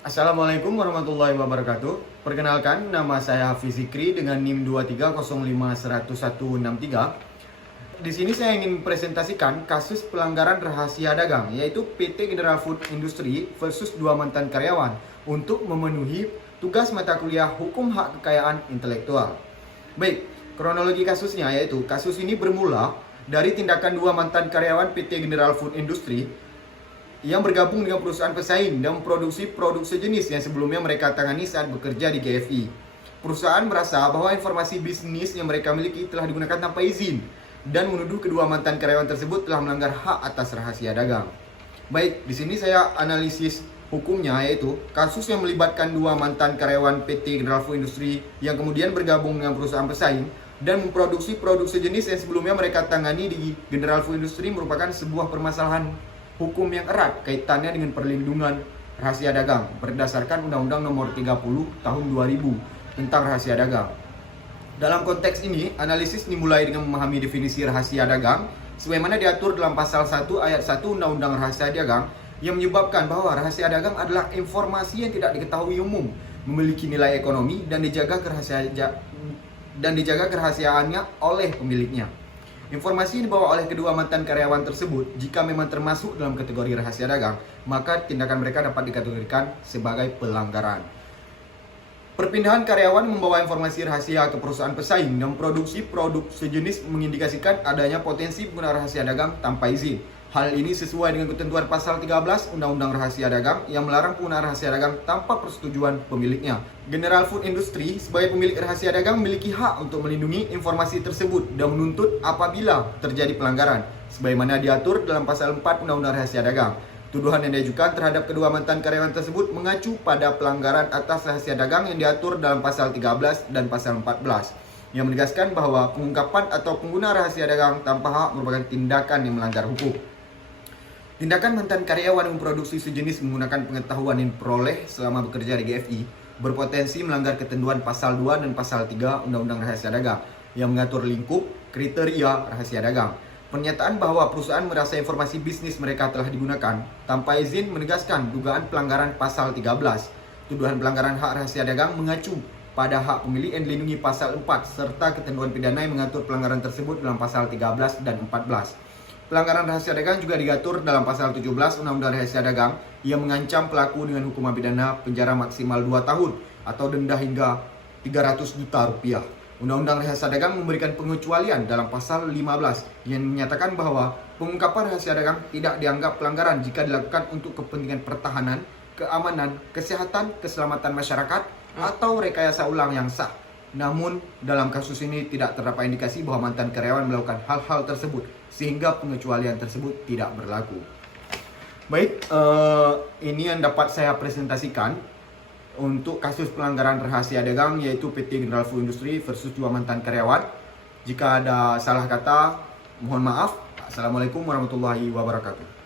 Assalamualaikum warahmatullahi wabarakatuh. Perkenalkan, nama saya Hafiz Zikri dengan NIM 230511163. Di sini saya ingin presentasikan kasus pelanggaran rahasia dagang, yaitu PT General Food Industry versus dua mantan karyawan untuk memenuhi tugas mata kuliah Hukum Hak Kekayaan Intelektual. Baik, kronologi kasusnya yaitu kasus ini bermula dari tindakan dua mantan karyawan PT General Food Industry yang bergabung dengan perusahaan pesaing dan memproduksi produk sejenis yang sebelumnya mereka tangani saat bekerja di GFI. Perusahaan merasa bahwa informasi bisnis yang mereka miliki telah digunakan tanpa izin dan menuduh kedua mantan karyawan tersebut telah melanggar hak atas rahasia dagang. Baik, di sini saya analisis hukumnya, yaitu kasus yang melibatkan dua mantan karyawan PT General Food Industry yang kemudian bergabung dengan perusahaan pesaing dan memproduksi produk sejenis yang sebelumnya mereka tangani di General Food Industry merupakan sebuah permasalahan hukum yang erat kaitannya dengan perlindungan rahasia dagang berdasarkan Undang-Undang Nomor 30 Tahun 2000 tentang rahasia dagang. Dalam konteks ini, analisis dimulai dengan memahami definisi rahasia dagang sebagaimana diatur dalam pasal 1 ayat 1 Undang-Undang Rahasia Dagang yang menyebabkan bahwa rahasia dagang adalah informasi yang tidak diketahui umum, memiliki nilai ekonomi dan dijaga kerahasiaannya oleh pemiliknya. Informasi yang dibawa oleh kedua mantan karyawan tersebut, jika memang termasuk dalam kategori rahasia dagang, maka tindakan mereka dapat dikategorikan sebagai pelanggaran. Perpindahan karyawan membawa informasi rahasia ke perusahaan pesaing dan produksi produk sejenis mengindikasikan adanya potensi penggunaan rahasia dagang tanpa izin. Hal ini sesuai dengan ketentuan pasal 13 Undang-Undang Rahasia Dagang yang melarang penggunaan rahasia dagang tanpa persetujuan pemiliknya. General Food Industry sebagai pemilik rahasia dagang memiliki hak untuk melindungi informasi tersebut dan menuntut apabila terjadi pelanggaran, sebagaimana diatur dalam pasal 4 Undang-Undang Rahasia Dagang. Tuduhan yang diajukan terhadap kedua mantan karyawan tersebut mengacu pada pelanggaran atas rahasia dagang yang diatur dalam pasal 13 dan pasal 14, yang menegaskan bahwa pengungkapan atau penggunaan rahasia dagang tanpa hak merupakan tindakan yang melanggar hukum. Tindakan mantan karyawan memproduksi sejenis menggunakan pengetahuan yang diperoleh selama bekerja di GFI berpotensi melanggar ketentuan pasal 2 dan pasal 3 Undang-Undang Rahasia Dagang yang mengatur lingkup kriteria rahasia dagang. Pernyataan bahwa perusahaan merasa informasi bisnis mereka telah digunakan tanpa izin menegaskan dugaan pelanggaran pasal 13. Tuduhan pelanggaran hak rahasia dagang mengacu pada hak pemilik yang dilindungi pasal 4 serta ketentuan pidana yang mengatur pelanggaran tersebut dalam pasal 13 dan 14. Pelanggaran rahasia dagang juga diatur dalam pasal 17 Undang-Undang Rahasia Dagang yang mengancam pelaku dengan hukuman pidana penjara maksimal 2 tahun atau denda hingga 300 juta rupiah. Undang-Undang Rahasia Dagang memberikan pengecualian dalam pasal 15 yang menyatakan bahwa pengungkapan rahasia dagang tidak dianggap pelanggaran jika dilakukan untuk kepentingan pertahanan, keamanan, kesehatan, keselamatan masyarakat atau rekayasa ulang yang sah. Namun, dalam kasus ini tidak terdapat indikasi bahwa mantan karyawan melakukan hal-hal tersebut, sehingga pengecualian tersebut tidak berlaku. Baik, ini yang dapat saya presentasikan untuk kasus pelanggaran rahasia dagang, yaitu PT General Food Industry versus dua mantan karyawan. Jika ada salah kata, mohon maaf. Assalamualaikum warahmatullahi wabarakatuh.